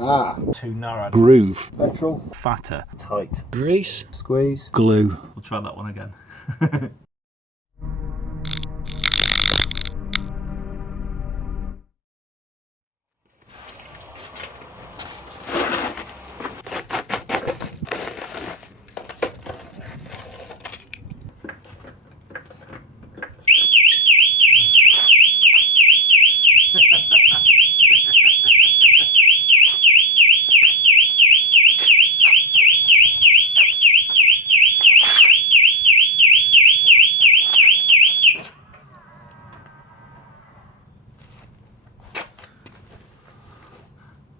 Too narrow. Groove. Petrol. Fatter. Tight. Grease. Squeeze. Glue. We'll try that one again.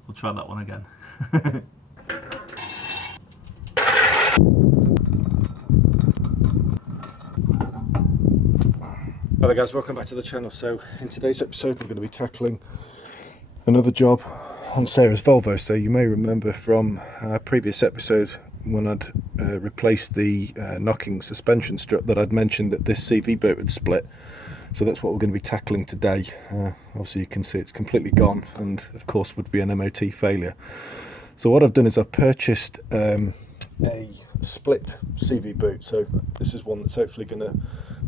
We'll try that one again. Hi there guys, welcome back to the channel. So in today's episode we're going to be tackling another job on Sarah's Volvo. So you may remember from our previous episode when I'd replaced the knocking suspension strut that I'd mentioned that this CV boot had split. So that's what we're going to be tackling today. Obviously you can see it's completely gone and of course would be an MOT failure. So what I've done is I've purchased a split CV boot. So this is one that's hopefully going to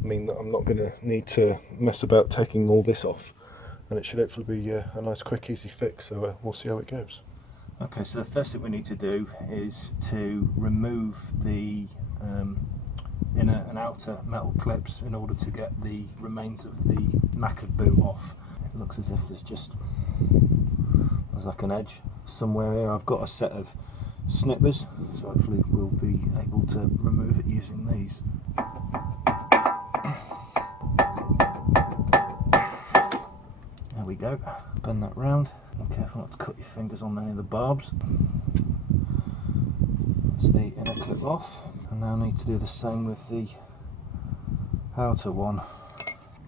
mean that I'm not going to need to mess about taking all this off, and it should hopefully be a nice quick easy fix. So we'll see how it goes. Okay, so the first thing we need to do is to remove the inner and outer metal clips in order to get the remains of the knackered boot off. It looks as if there's like an edge somewhere here. I've got a set of snippers, so hopefully we'll be able to remove it using these. There we go. Bend that round. Be careful not to cut your fingers on any of the barbs. That's the inner clip off. And now I need to do the same with the outer one.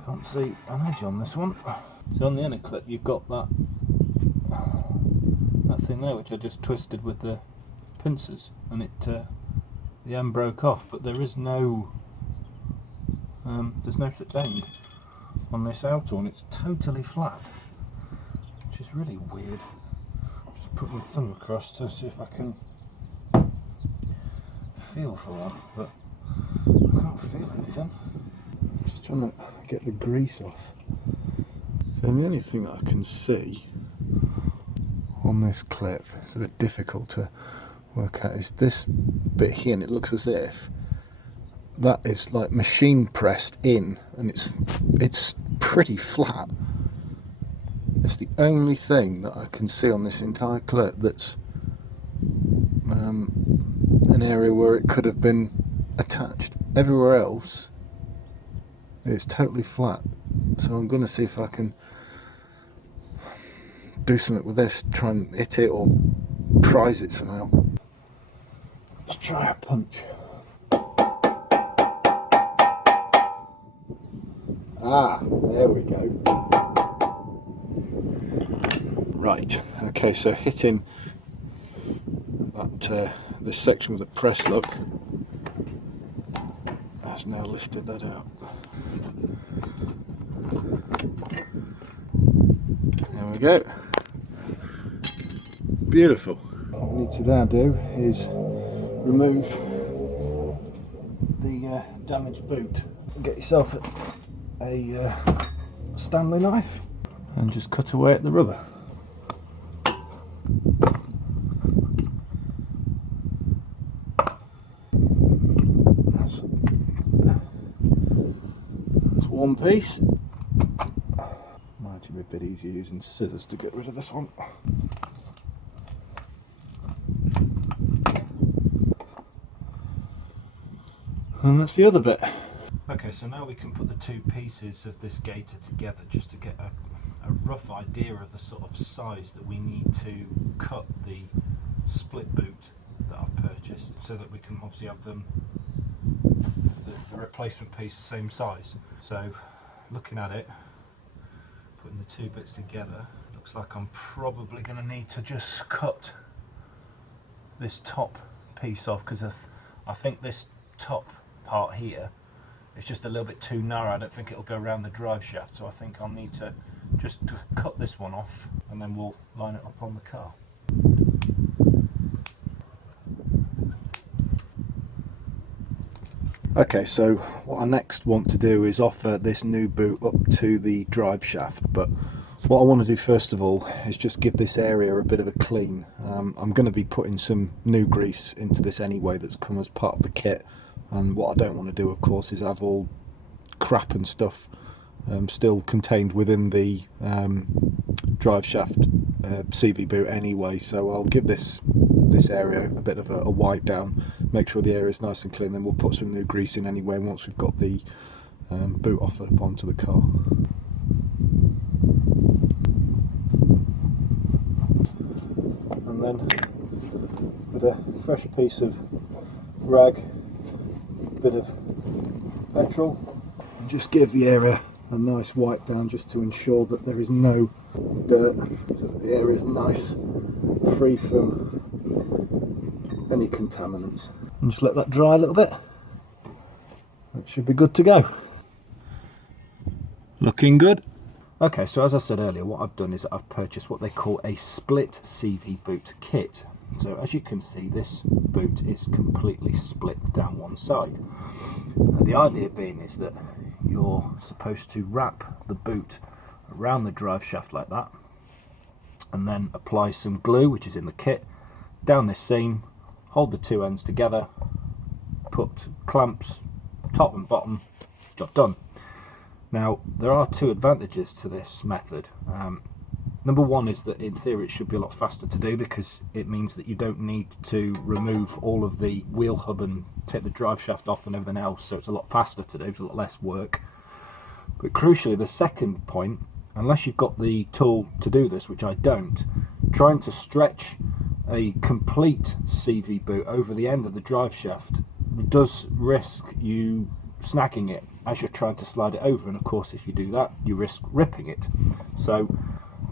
Can't see an edge on this one. So on the inner clip you've got that thing there which I just twisted with the pincers, and it the end broke off, but there's no such end on this outer one. It's totally flat, which is really weird. Just put my thumb across to see if I can feel for one, but I can't feel anything. Just trying to get the grease off. So the only thing that I can see on this clip, it's a bit difficult to work out, is this bit here, and it looks as if that is like machine pressed in, and it's pretty flat. It's the only thing that I can see on this entire clip that's an area where it could have been attached. Everywhere else it's totally flat. So I'm going to see if I can do something with this, try and hit it or prise it somehow. Let's try a punch. There we go. Right, okay, so hitting that this section with a press lock has now lifted that out. There we go. Beautiful. What we need to now do is remove the damaged boot. Get yourself a Stanley knife and just cut away at the rubber. That's one piece. Might be a bit easier using scissors to get rid of this one. And that's the other bit. Okay, so now we can put the two pieces of this gaiter together just to get a rough idea of the sort of size that we need to cut the split boot that I've purchased, so that we can obviously have them, the replacement piece the same size. So looking at it, putting the two bits together, looks like I'm probably going to need to just cut this top piece off, because I think this top part here is just a little bit too narrow. I don't think it'll go around the drive shaft, so I think I'll need to just cut this one off and then we'll line it up on the car. Okay, so what I next want to do is offer this new boot up to the drive shaft, but what I want to do first of all is just give this area a bit of a clean. I'm going to be putting some new grease into this anyway that's come as part of the kit, and what I don't want to do of course is have all crap and stuff still contained within the drive shaft CV boot anyway, so I'll give this area a bit of a wipe down, make sure the area is nice and clean, then we'll put some new grease in anyway once we've got the boot offered up onto the car. And then with a fresh piece of rag, a bit of petrol, just give the area a nice wipe down just to ensure that there is no dirt, so that the area is nice, free from any contaminants. And just let that dry a little bit. That should be good to go. Looking good. Okay, so as I said earlier, what I've done is I've purchased what they call a split CV boot kit. So as you can see, this boot is completely split down one side. And the idea being is that you're supposed to wrap the boot around the drive shaft like that, and then apply some glue, which is in the kit, down this seam, hold the two ends together, put clamps top and bottom, job done. Now there are two advantages to this method. Number one is that in theory it should be a lot faster to do, because it means that you don't need to remove all of the wheel hub and take the drive shaft off and everything else, so it's a lot faster to do, it's a lot less work. But crucially, the second point, unless you've got the tool to do this, which I don't, trying to stretch a complete CV boot over the end of the drive shaft does risk you snagging it as you're trying to slide it over, and of course if you do that you risk ripping it. So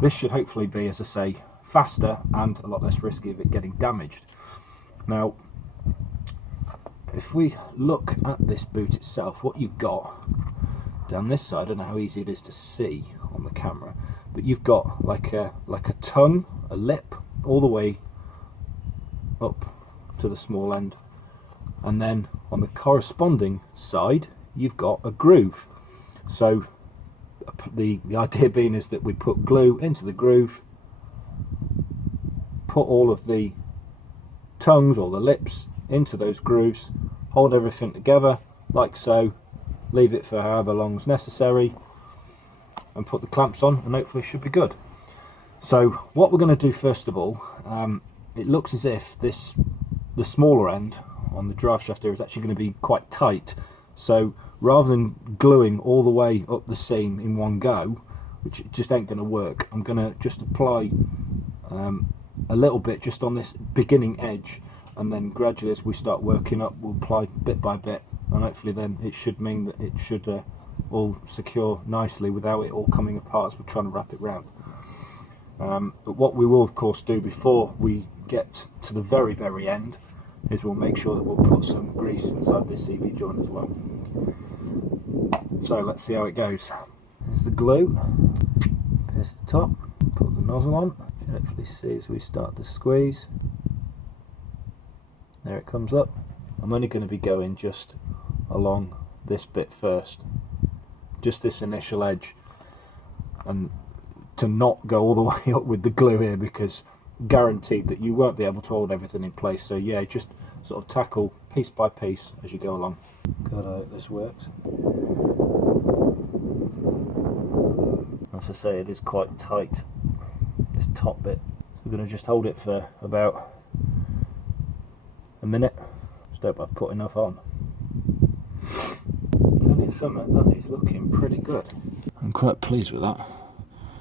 this should hopefully be, as I say, faster and a lot less risky of it getting damaged. Now if we look at this boot itself, what you've got down this side, I don't know how easy it is to see on the camera, but you've got like a tongue, a lip, all the way up to the small end, and then on the corresponding side you've got a groove. So the idea being is that we put glue into the groove, put all of the tongues or the lips into those grooves, hold everything together like so, leave it for however long is necessary, and put the clamps on, and hopefully it should be good. So what we're going to do first of all, it looks as if the smaller end on the drive shaft here is actually going to be quite tight, so rather than gluing all the way up the seam in one go, which just ain't going to work, I'm going to just apply a little bit just on this beginning edge, and then gradually as we start working up we'll apply bit by bit, and hopefully then it should mean that it should all secure nicely without it all coming apart as we're trying to wrap it round. But what we will of course do before we get to the very end is we'll make sure that we'll put some grease inside this CV joint as well. So let's see how it goes. There's the glue, pierce the top, put the nozzle on, you can hopefully see as we start to squeeze. There it comes up. I'm only going to be going just along this bit first, just this initial edge, and to not go all the way up with the glue here, because guaranteed that you won't be able to hold everything in place. So yeah, just sort of tackle piece by piece as you go along. God, I hope this works. As I say, it is quite tight, this top bit. So we're going to just hold it for about a minute. Just hope I've put enough on. I'll tell you something, that is looking pretty good. I'm quite pleased with that.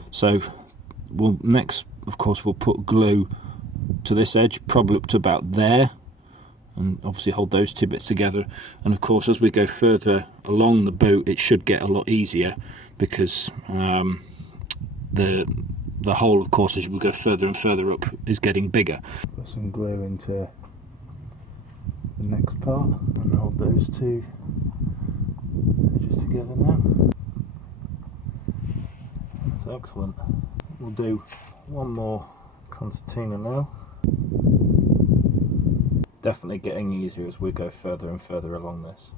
So we'll next, of course, we'll put glue to this edge, probably up to about there, and obviously hold those two bits together. And of course, as we go further along the boot, it should get a lot easier, because the hole, of course, as we go further and further up, is getting bigger. Put some glue into the next part and hold those two edges together now. That's excellent. We'll do one more concertina now. Definitely getting easier as we go further and further along this.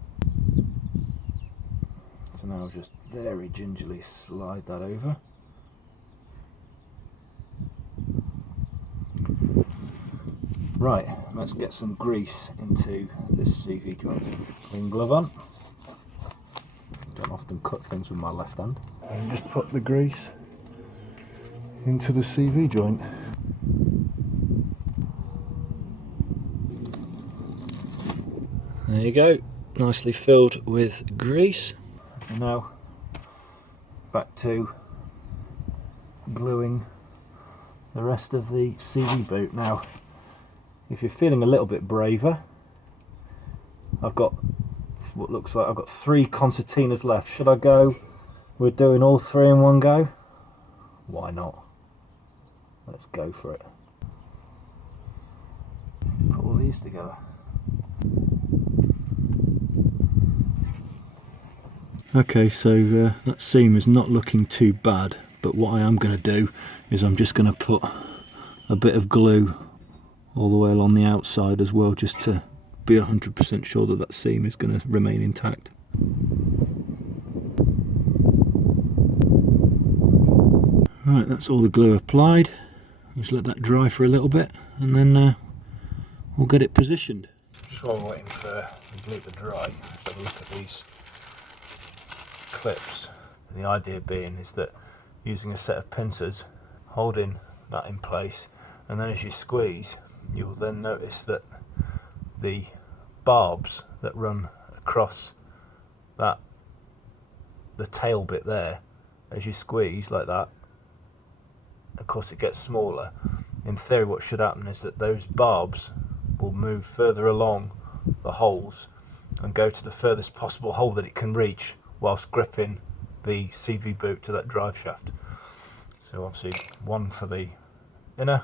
So now just very gingerly slide that over. Right, let's get some grease into this CV joint. Clean glove on. Don't often cut things with my left hand. And just put the grease into the CV joint. There you go, nicely filled with grease. And now back to gluing the rest of the CV boot. Now, if you're feeling a little bit braver, I've got what looks like I've got 3 concertinas left. Should I go with doing all 3 in one go? Why not? Let's go for it. Put all these together. Okay, so that seam is not looking too bad, but what I am going to do is I'm just going to put a bit of glue all the way along the outside as well, just to be 100% sure that that seam is going to remain intact. Right, that's all the glue applied. Just let that dry for a little bit and then we'll get it positioned. Just while we're waiting for the glue to dry, let's have a look at these clips. And the idea being is that using a set of pincers, holding that in place, and then as you squeeze, you'll then notice that the barbs that run across that, the tail bit there, as you squeeze like that, of course it gets smaller. In theory what should happen is that those barbs will move further along the holes and go to the furthest possible hole that it can reach whilst gripping the CV boot to that drive shaft. So obviously one for the inner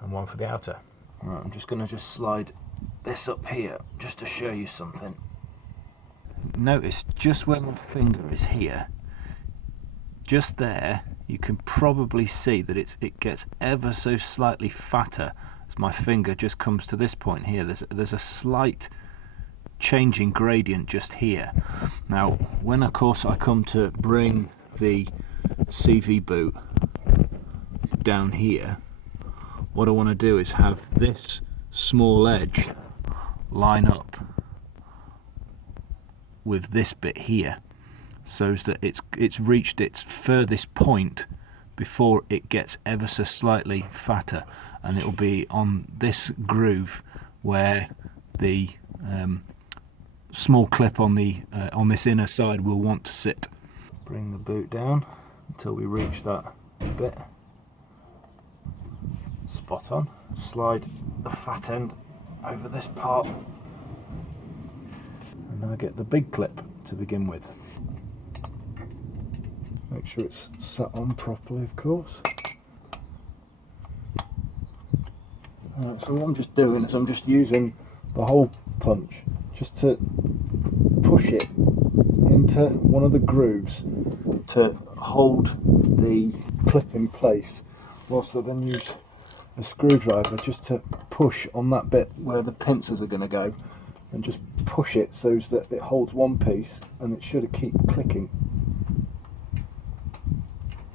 and one for the outer. Right, I'm just going to slide this up here just to show you something. Notice just where my finger is here, just there, you can probably see that it gets ever so slightly fatter as my finger just comes to this point here. There's a slight changing gradient just here. Now when of course I come to bring the CV boot down here, what I want to do is have this small edge line up with this bit here, so that it's reached its furthest point before it gets ever so slightly fatter, and it will be on this groove where the small clip on the on this inner side will want to sit. Bring the boot down until we reach that bit. Spot on. Slide the fat end over this part, and then I get the big clip to begin with. Make sure it's sat on properly, of course. Alright, so what I'm just doing is I'm just using the hole punch just to push it into one of the grooves to hold the clip in place, whilst I then use a screwdriver just to push on that bit where the pincers are going to go, and just push it so that it holds one piece, and it should keep clicking.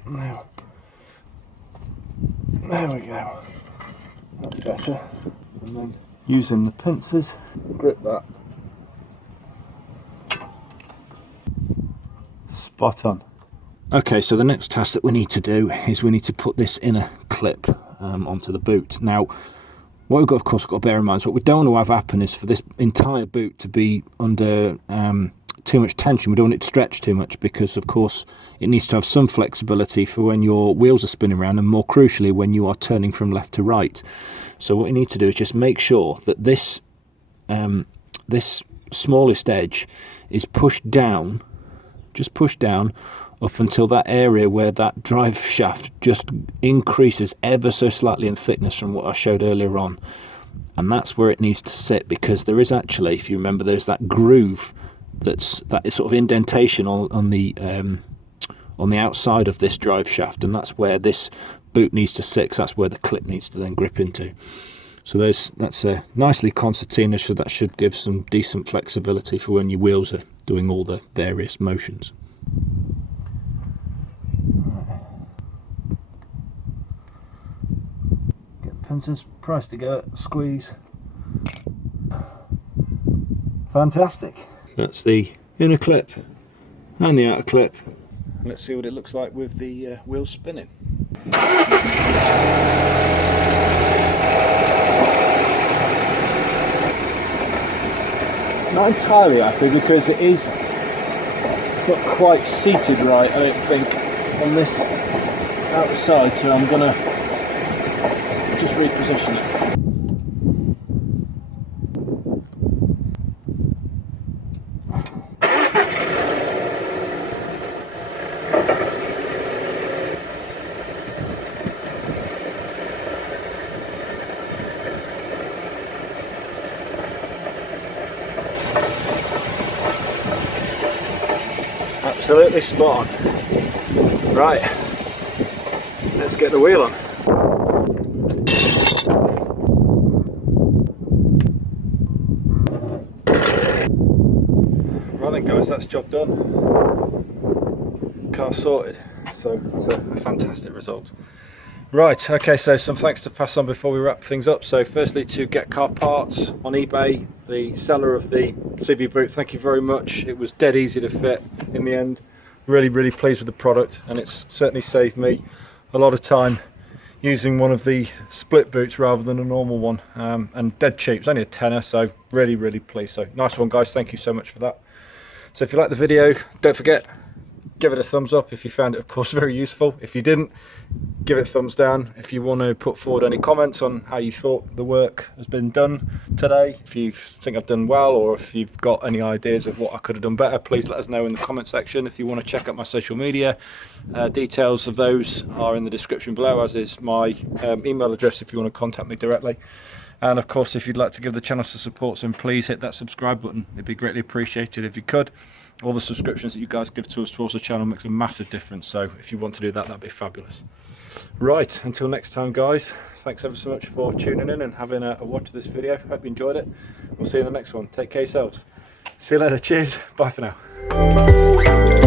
Now, there we go, that's better. And then using the pincers, grip that. Spot on. Okay, so the next task that we need to do is we need to put this inner clip onto the boot. Now what we've got, of course, got to bear in mind is what we don't want to have happen is for this entire boot to be under too much tension. We don't want it to stretch too much, because of course it needs to have some flexibility for when your wheels are spinning around, and more crucially when you are turning from left to right. So what you need to do is just make sure that this this smallest edge is pushed down, just pushed down up until that area where that drive shaft just increases ever so slightly in thickness from what I showed earlier on. And that's where it needs to sit, because there is actually, if you remember, there's that groove that is sort of indentation on the outside of this drive shaft, and that's where this boot needs to sit, 'cause that's where the clip needs to then grip into. So that's nicely concertina, so that should give some decent flexibility for when your wheels are doing all the various motions. Get the pins pressed together, squeeze. Fantastic. That's the inner clip and the outer clip. Let's see what it looks like with the wheels spinning. Not entirely happy because it is not quite seated right, I don't think, on this outside, so I'm gonna just reposition it. Absolutely spot on. Right, let's get the wheel on. Right then guys, that's job done. Car sorted. So that's a fantastic result. Right, okay, so some thanks to pass on before we wrap things up. So firstly, to Get Car Parts on eBay, the seller of the CV boot, thank you very much. It was dead easy to fit in the end. Really pleased with the product, and it's certainly saved me a lot of time using one of the split boots rather than a normal one, and dead cheap. It's only a tenner, so really pleased. So nice one guys, thank you so much for that. So if you like the video, don't forget, give it a thumbs up if you found it, of course, very useful. If you didn't, give it a thumbs down. If you want to put forward any comments on how you thought the work has been done today, if you think I've done well, or if you've got any ideas of what I could have done better, please let us know in the comment section. If you want to check out my social media, details of those are in the description below, as is my email address if you want to contact me directly. And of course, if you'd like to give the channel some support, then please hit that subscribe button. It'd be greatly appreciated if you could. All the subscriptions that you guys give to us towards the channel makes a massive difference, so if you want to do that, that'd be fabulous. Right, until next time guys, thanks ever so much for tuning in and having a watch of this video. Hope you enjoyed it. We'll see you in the next one. Take care yourselves. See you later, cheers, bye for now.